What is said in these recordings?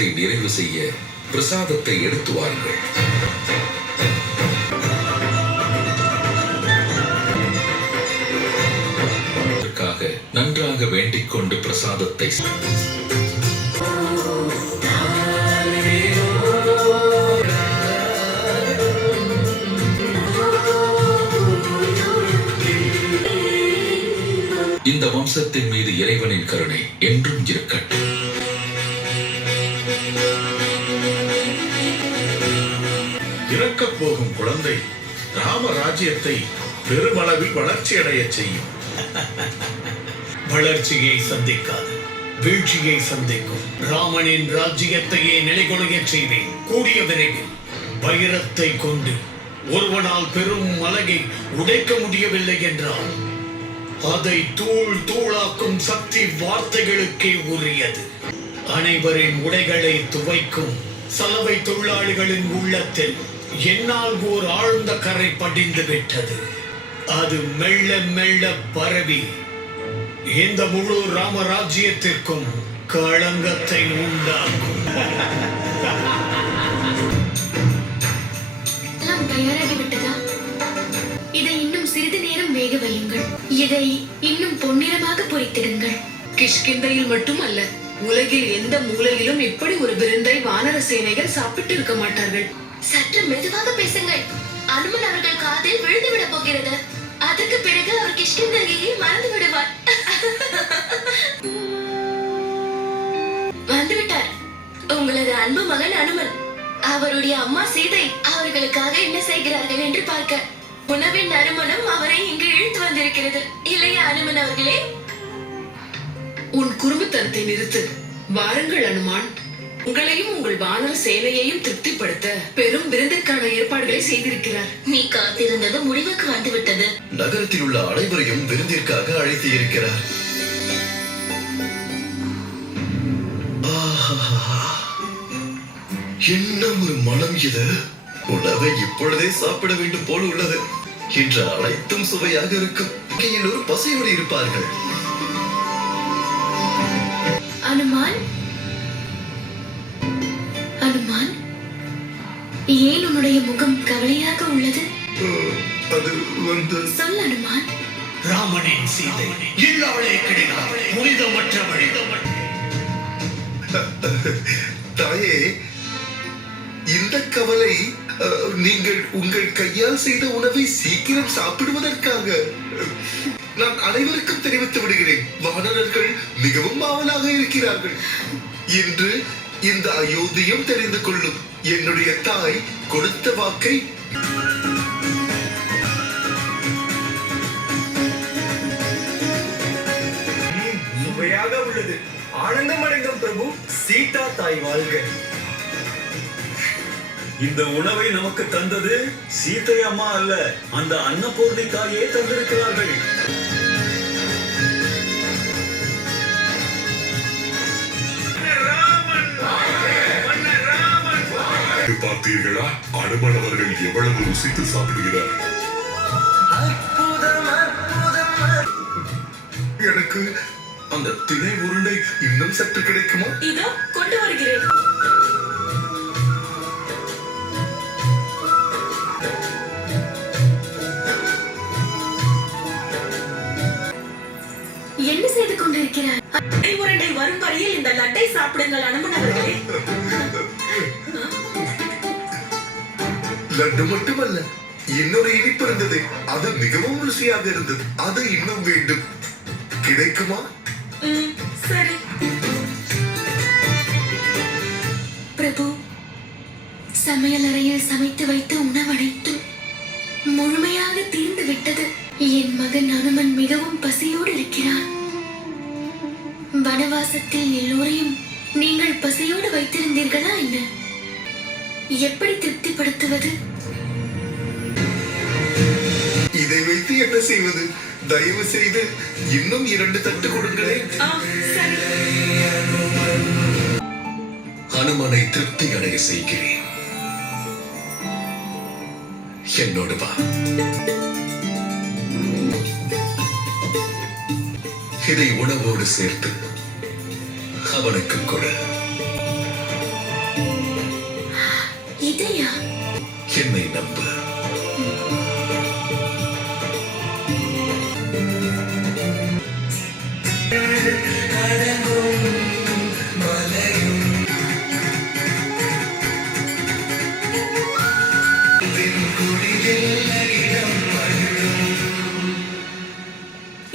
விரதத்தை நிறைவு செய்ய பிரசாதத்தை எடுத்து வாருங்கள். நன்றாக வேண்டிக் கொண்டு பிரசாதத்தை இந்த வம்சத்தின் மீது இறைவனின் கருணை என்றும் இருக்கட்டும். இறக்கப் போகும் குழந்தை ராமராஜ்யத்தை பெருமளவில் வளர்ச்சியடைய செய்யும். வளர்ச்சியை சந்திக்காது, வீழ்ச்சியை சந்திக்கும். ராமனின் ராஜ்யத்தையே நிலைகொள்ளைய செய்வேன். கூடிய விரைவில் வைரத்தை கொண்டு ஒருவனால் பெரும் மலையை உடைக்க முடியவில்லை என்றால் அதை தூள் தூளாக்கும் சக்தி வார்த்தைகளுக்கே உரியது. அனைவரின் உடைகளை துவைக்கும் சலவை தொழிலாளிகளின் உள்ளத்தில் என்னால் ஓர் ஆழ்ந்த கரை படிந்து விட்டது. அது மெல்ல மெல்ல பரவி இந்த முழு ராமராஜ்யத்திற்கும் களங்கத்தை உண்டாக்கும். தயாராகிவிட்டதா? இதை இன்னும் சிறிது நேரம் வேக வையுங்கள். இதை இன்னும் பொன்னிறமாக பொரித்திடுங்கள். கிஷ்கிந்தையில் மட்டுமல்ல, உலகில் எந்த மூலையிலும் இப்படி ஒரு விருந்தை வானர சேனைகள் சாப்பிட்டு இருக்க மாட்டார்கள். சற்று மெதுவாக பேசுங்கள். அனுமன் அவர்கள் காதில் விழுந்து விட போகிறது. அதற்கு பிறகு அவர் கிஷ்கிந்தையை மறந்து விடுவார். வந்துவிட்டார் உங்களது அன்பு மகன் அனுமன். அவருடைய அம்மா சீதை அவர்களுக்காக என்ன செய்கிறார்கள் என்று பார்க்க உணவின் நறுமணம் அவரை இங்கு இழுத்து வந்திருக்கிறது. இல்லையா அனுமன் அவர்களே? உன் குறும்புத்தனத்தை நிறுத்து. வாருங்கள் அனுமான். உங்களையும் உங்கள் வானர சேனையையும் திருப்திப்படுத்த பெரும் விருந்திற்கான ஏற்பாடுகளை செய்திருக்கிறார். நீ காத்திருந்தது முடிவுக்கு வந்துவிட்டது. நகரத்தில் உள்ள அனைவரையும் விருந்திற்காக அழைத்து இருக்கிறார். என்ன ஒரு மனம் இது! உணவை இப்பொழுதே சாப்பிட வேண்டும் போல் உள்ளது. இன்று அனைத்தும் சுவையாக இருக்கும். ஒரு பசியோடு இருப்பார்கள். அனுமான், அனுமான், ஏன் உன்னுடைய முகம் கவலையாக உள்ளது? அது வந்து சொல் அனுமான். ராமனின் சீதை இல்லாளே கிடையாது, புனிதமற்றவள். தாயே, இந்த கவலை நீங்கள் உங்கள் கையால் செய்த உணவை சீக்கிரம் சாப்பிடுவதற்காக. நான் அனைவருக்கும் தெரிவித்து விடுகிறேன். வானரர்கள் மிகவும் ஆவலாக இருக்கிறார்கள். இன்று இந்த அயோத்தியும் தெரிந்து கொள்ளும். என்னுடைய தாய் கொடுத்த வாக்கை சுவையாக உள்ளது. ஆனந்தம் அடைந்தோம் பிரபு. சீதா தாய் வாழ்க. இந்த உணவை நமக்கு தந்தது சீதை அம்மா அல்ல, அந்த அன்னபூர்ணிக்காயே தந்திருக்கிறார்கள். பார்த்தீர்களா? அனுமன் அவர்கள் எவ்வளவு ருசித்து சாப்பிடுகிறார். எனக்கு அந்த திணை உருண்டை இன்னும் சற்று கிடைக்குமா? இதோ கொண்டு வருகிறேன். என்ன செய்து கொண்டிருக்கிறார்? உருண்டை வரும் வரையில் இந்த லட்டை சாப்பிடுங்கள் அனுமன் அவர்களே. லட்டு மட்டுமல்ல, இன்னொரு இனிப்பு இருந்தது. அது மிகவும் ருசியாக இருந்தது. அது இன்னும் வேண்டும். கிடைக்குமா? சரி பிரபு, சமையல் அறையில் சமைத்து வைத்த உணவனைத்தும் முழுமையாக தீர்ந்து விட்டது. என் மகன் அனுமன் மிகவும் பசியோடு இருக்கிறான். வனவாசத்தில் எல்லோரையும் நீங்கள் பசியோடு வைத்திருந்தீர்களா என்ன? எப்படி திருப்திப்படுத்துவது? இதை வைத்து என்ன செய்வது? தயவு செய்து இன்னும் 2 தட்டு கொடுங்களேன். அனுமனை திருப்தி அடைய செய்கிறேன். என்னோடு வா. இதை உணவோடு சேர்த்து அவனுக்கு கொடு. விதையா? என்னை நம்பு.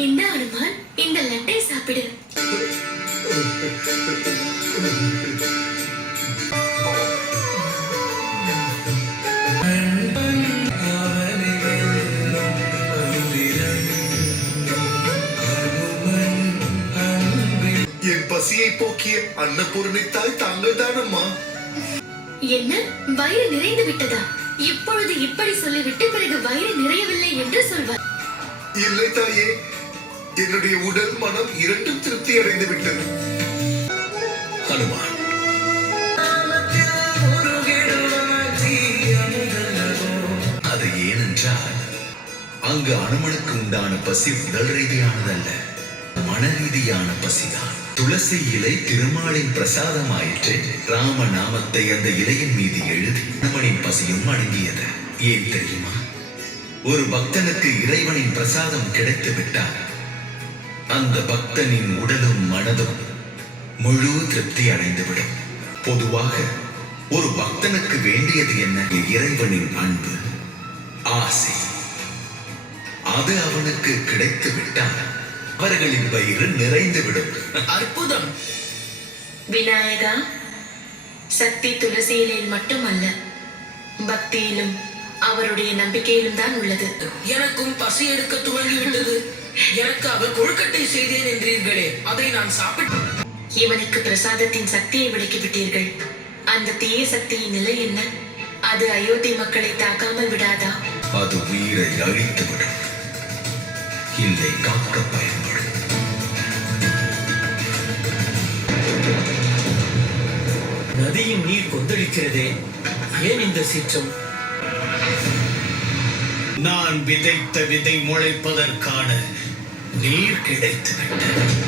இந்த அனுமான், இந்த லட்டை சாப்பிடு. என் பசியை போக்கிய அன்னபூரணி தாய் தாங்கள் தானம்மா. என்ன, வயிறு நிறைந்து விட்டதா? இப்பொழுது இப்படி சொல்லிவிட்டு பிறகு வயிறு நிறையவில்லை என்று சொல்வார். இல்லை தாயே, என்னுடைய உடல் மனம் இரண்டும் திருப்தி அடைந்து விட்டது. ஹனுமான், அது ஏனென்றால் அங்கு அனுமனுக்கு உண்டான பசி உடல் ரீதியானதல்ல, மன ரீதியான பசிதான். துளசி இலை திருமாலின் பிரசாதமாயிற்று. ராம நாமத்தை அந்த இலையின் மீது எழுதி அனுமனின் பசியும் அடங்கியது. ஏன் தெரியுமா? ஒரு பக்தனுக்கு இறைவனின் பிரசாதம் கிடைத்து விட்டால் அந்த பக்தனின் உடலும் மனதும் முழு திருப்தி அடைந்துவிடும். பொதுவாக ஒரு பக்தனுக்கு வேண்டியது என்ன? இறைவனின் அன்பு, ஆசை. அது அவனுக்கு கிடைத்து விட்டால் அவர்களின் வயிறு நிறைந்துவிடும். அற்புதம். விநாயகா, சக்தி துளசி இலையில் மட்டுமல்ல, பக்தியிலும் அவருடைய நம்பிக்கையிலும் தான் உள்ளது. எனக்கும் பசி எடுக்க துவங்கிவிட்டது. எனக்காக கொழுக்கட்டை செய்தேன் என்றீர்களே, அதை நான் சாப்பிட்டேன். இவனுக்கு பிரசாதத்தின் சக்தியை விளக்கிவிட்டீர்கள். அந்த தீய சக்தியின் நிலை என்ன? அது அயோத்தி மக்களை தாக்காமல் விடாதா? அது உயிரை அழித்துவிடும், இல்லை காக்க பயன்படும். நதியின் நீர் கொந்தளிக்கிறதே, ஏன் இந்த சீற்றம்? நான் விதைத்த விதை முளைப்பதற்கான நீர் கிடைத்து விட்டது.